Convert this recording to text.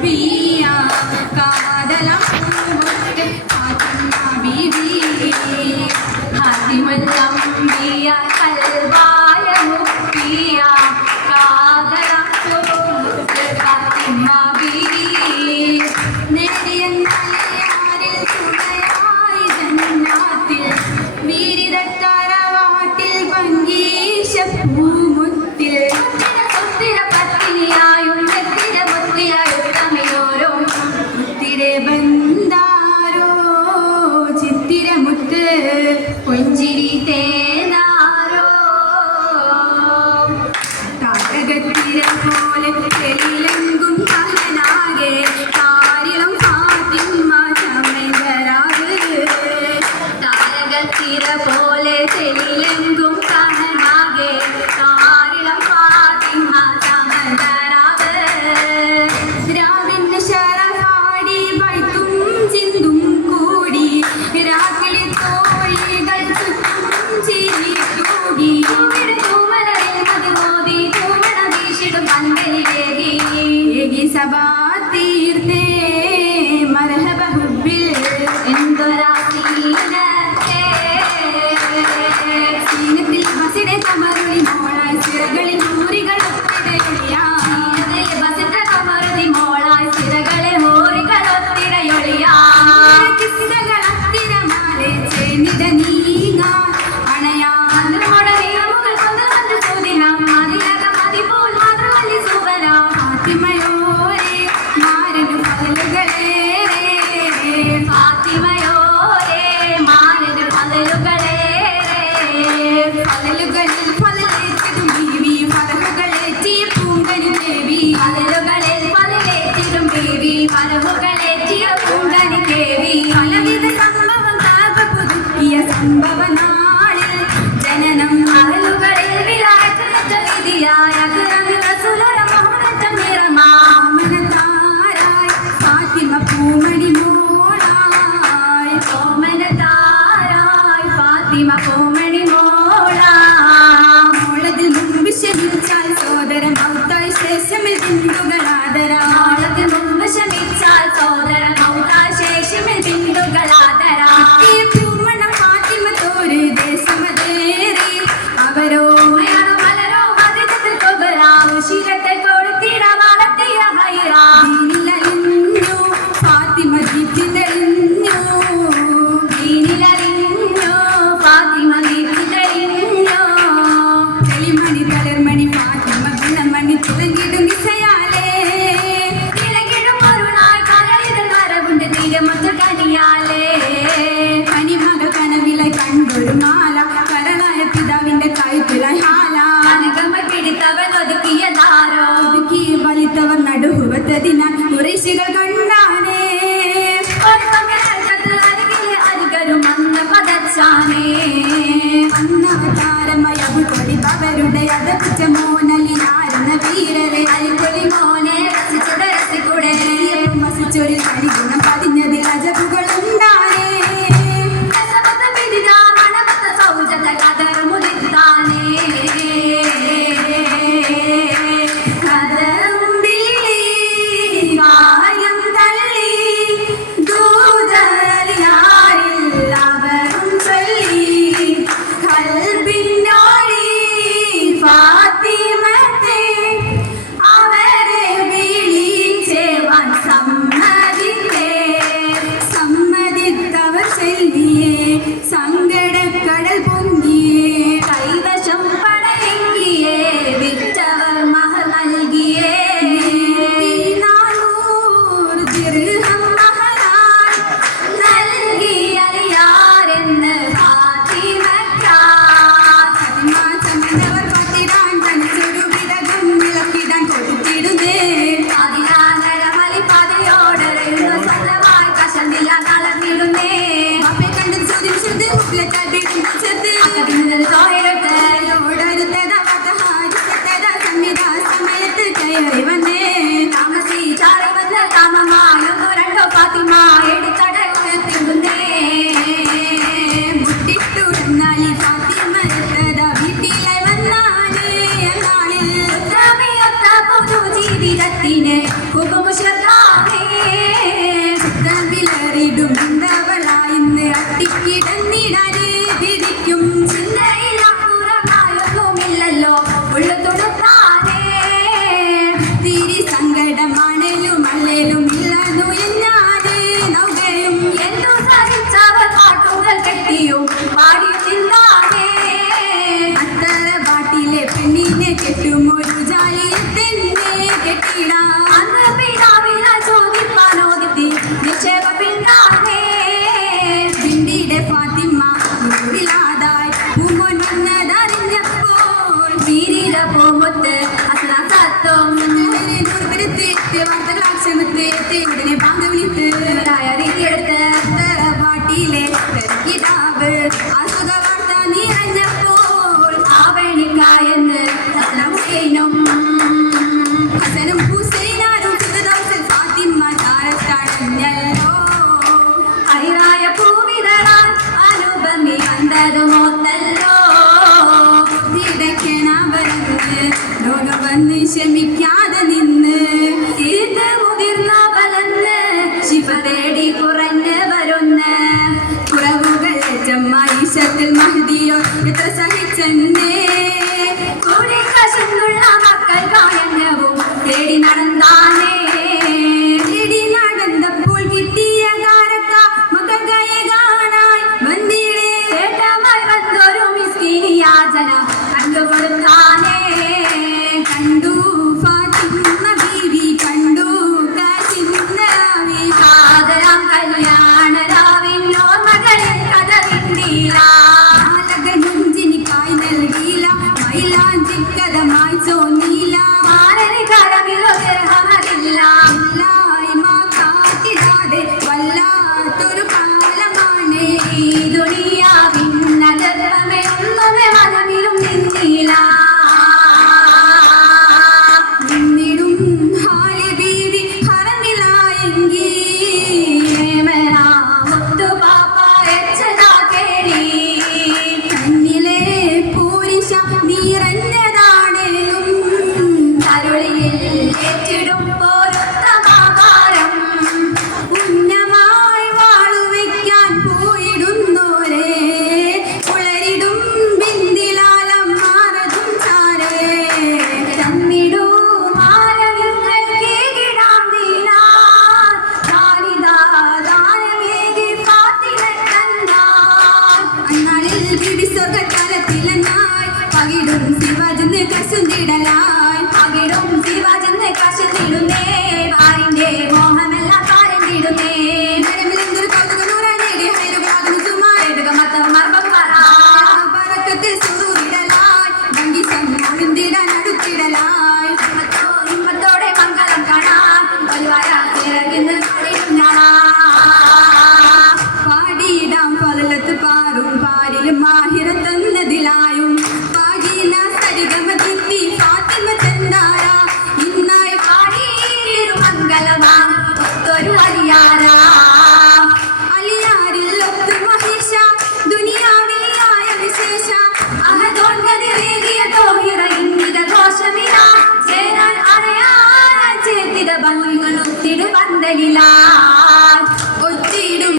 be কিন্তু வீரத்தினே குகமுஷத்த അത് മോത്തല്ലോ എത്ര സഹിച്ചെന്നേ. കൂടെ കശന്നുള്ള മക്കൾ കായഞ്ഞവും തേടി നടന്നാനേ